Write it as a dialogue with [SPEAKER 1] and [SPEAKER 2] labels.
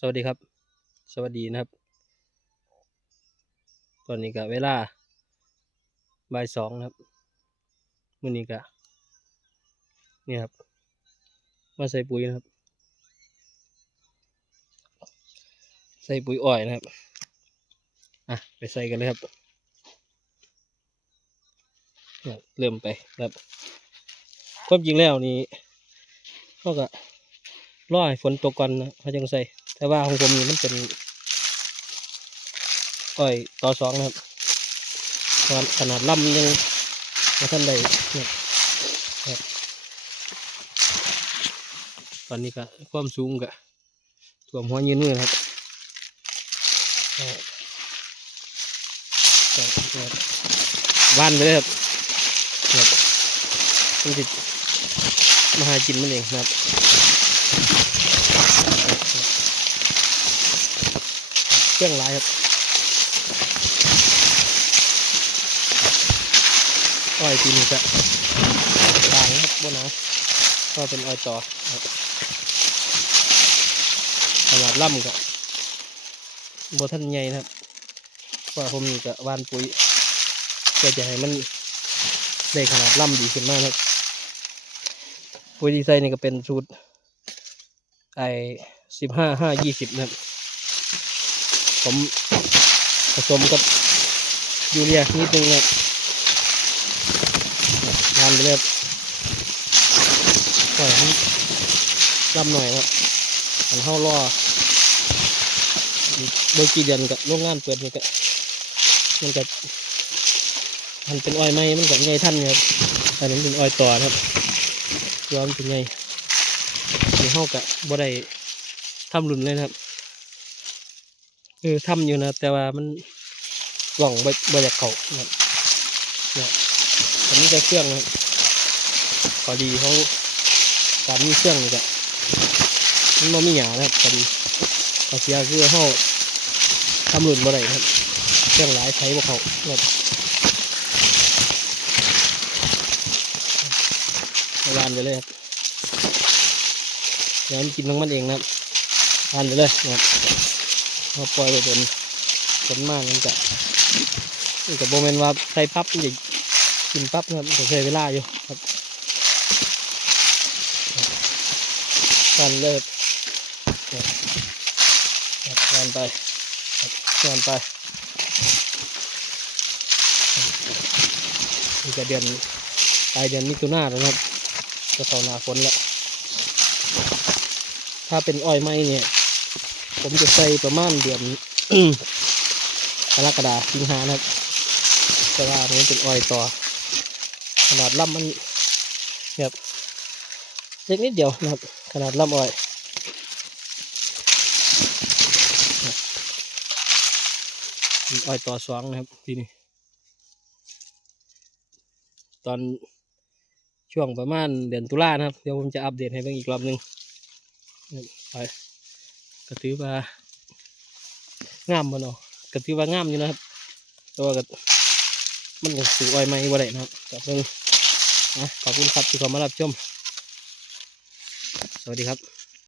[SPEAKER 1] สวัสดีครับ สวัสดีนะครับ ตอนนี้ก็เวลาบ่ายสองนะครับมื้อนี้ก็นี่ครับ มาใส่ปุ๋ยนะครับ ใส่ปุ๋ยอ้อยนะครับ อะ ไปใส่กันเลยครับเนี่ยเริ่มไปครับ ความจริงแล้วนี่ก็ก็ รอให้ฝนตกก่อนนะเขาจังใส่ แต่ว่าของผมนี่มันเป็นอ้อยต่อสองนะครับขนาดขนาดลำยังม่ทันได้เนี่ยครับตอนนี้ก็ความสูงก็ท่วมหัวยืนมือนะครับว่านไปเลยครับครับมันติดมาหากินมันเองนะครับ เครื่องหลายครับอ้อยปีนี้จะต่างครับบนนะก็เป็นอ้อยต่อครับขนาดล่ำกับบท่านใหญ่นะครับเพราะว่าผมนี่ก็วานปุ๋ยเพื่อจะให้มันได้ขนาดล่ำดีขึ้นมากครับปุ๋ยดีไซน์นี่ก็เป็นสูตร ไอสิบห้าห้ายี่สิบนะครับ ผมผสมกับยูเรียนิดนึงเนี่ยทานไปเลยครับปล่อยให้ลำหน่อยครับมันเข้ารออีกโดยกี่เดือนกับโรงงานเปิดนี่ก็มันก็มันเป็นอ้อยไหมมันก็ไงท่านเนี่ยครับอันนี้เป็นอ้อยต่อครับย้อมเป็นไง มีเข้ากับบ่ได้ทำรุนเลยนะครับเออทำอยู่นะแต่ว่ามันหว่องบบ่อยากเขานะเนี่ยอันนี้จะเครื่องนะพอดีเขาการมีเครื่องนี่ก็มันบ่มีหยานะครับพอดีข้อเสียคือเขาทำรุนบ่ได้ครับ เครื่องหลายใช้บ่เขานะครับเอาวานไปเลยครับ เดี๋ยวมันกินของมันเองนะครับวานไปเลยนะครับพอปล่อยไปโดนฝนมากมันจะมันกับโมเมนว่าใส่ปั๊บมันจะกินปั๊บนะครับมันจะใช้เวลาอยู่ครับกันเลยครับครับงานไปครับงานไปนี่ก็เดือนปลายเดือนมิถุนาแล้วครับจะเข้าหน้าฝนแล้ว ถ้าเป็นอ้อยไม้เนี่ย ผมจะใส่ประมาณเดือนกรกฎาสิงหานะครับแต่ว่าอันนี้เป็นอ้อยต่อขนาดลำมันแบบเล็กนิดเดียวนะครับ ขนาดลำอ้อยอ้อยต่อสองนะครับทีนี้ตอนช่วงประมาณเดือนตุลานะครับ เดี๋ยวผมจะอัปเดตให้เบิ่งอีกรอบหนึ่ง ไปก็ถือว่างามบ่เนาะก็ถือว่างามอยู่นะครับตัวก็มันก็สูอ้อยไม่บ่ได้นะครับขอบคุณนะขอบคุณครับที่เข้ามารับชมสวัสดีครับ